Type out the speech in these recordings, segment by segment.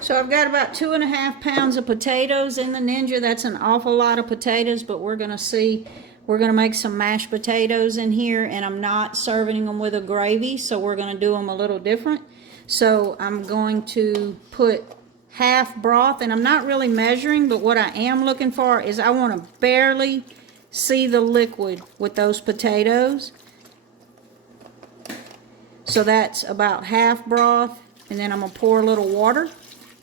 So I've got about 2.5 pounds of potatoes in the Ninja. That's an awful lot of potatoes, but we're gonna make some mashed potatoes in here, and I'm not serving them with a gravy, so we're gonna do them a little different. So I'm going to put half broth, and I'm not really measuring, but what I am looking for is I want to barely see the liquid with those potatoes. So that's about half broth, and then I'm gonna pour a little water.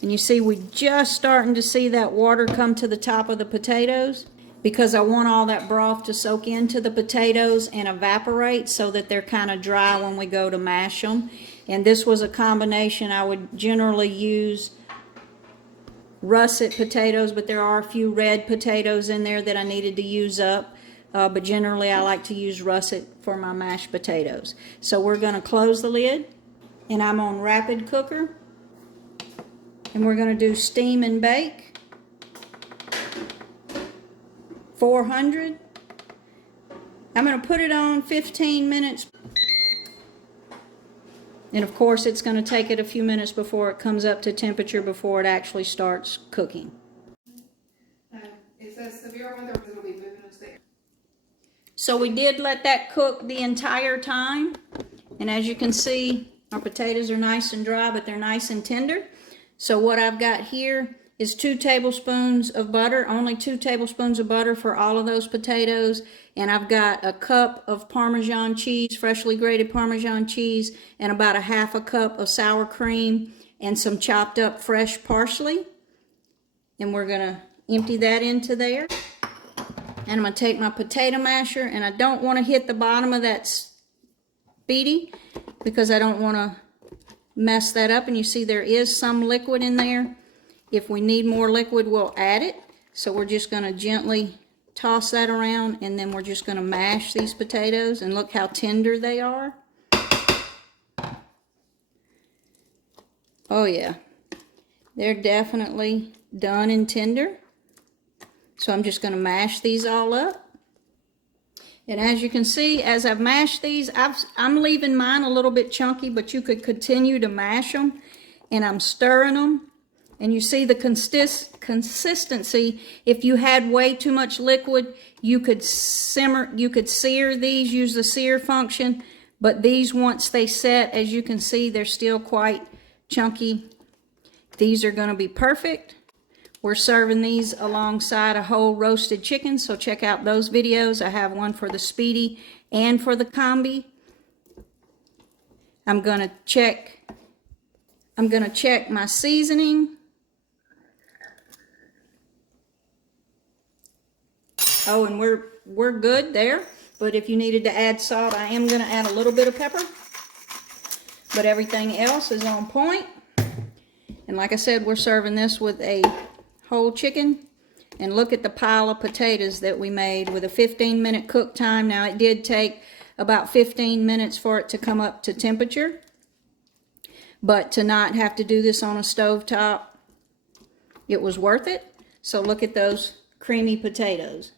And you see we just starting to see that water come to the top of the potatoes, because I want all that broth to soak into the potatoes and evaporate so that they're kind of dry when we go to mash them. And this was a combination. I would generally use russet potatoes, but there are a few red potatoes in there that I needed to use up. But generally I like to use russet for my mashed potatoes. So we're going to close the lid, and I'm on rapid cooker, and we're going to do steam and bake. 400. I'm going to put it on 15 minutes. And of course it's going to take it a few minutes before it comes up to temperature, before it actually starts cooking. Is that severe weather, or it'll be moving us there? So we did let that cook the entire time, and as you can see, our potatoes are nice and dry, but they're nice and tender. So what I've got here is 2 tablespoons of butter, only 2 tablespoons of butter for all of those potatoes. And I've got a cup of Parmesan cheese, freshly grated Parmesan cheese, and about 1/2 cup of sour cream, and some chopped up fresh parsley. And we're gonna empty that into there. And I'm gonna take my potato masher, and I don't wanna hit the bottom of that Speedi because I don't wanna mess that up. And you see there is some liquid in there. If we need more liquid, we'll add it. So we're just going to gently toss that around, and then we're just going to mash these potatoes, and look how tender they are. Oh yeah, they're definitely done and tender. So I'm just going to mash these all up. And as you can see, as I've mashed these, I'm leaving mine a little bit chunky, but you could continue to mash them. And I'm stirring them. And you see the consistency. If you had way too much liquid, you could sear these, use the sear function. But these, once they set, as you can see, they're still quite chunky. These are going to be perfect. We're serving these alongside a whole roasted chicken, so check out those videos. I have one for the Speedi and for the combi. I'm going to check my seasoning. Oh, and we're good there. But if you needed to add salt, I am going to add a little bit of pepper. But everything else is on point. And like I said, we're serving this with a whole chicken. And look at the pile of potatoes that we made with a 15-minute cook time. Now, it did take about 15 minutes for it to come up to temperature. But to not have to do this on a stovetop, it was worth it. So look at those creamy potatoes.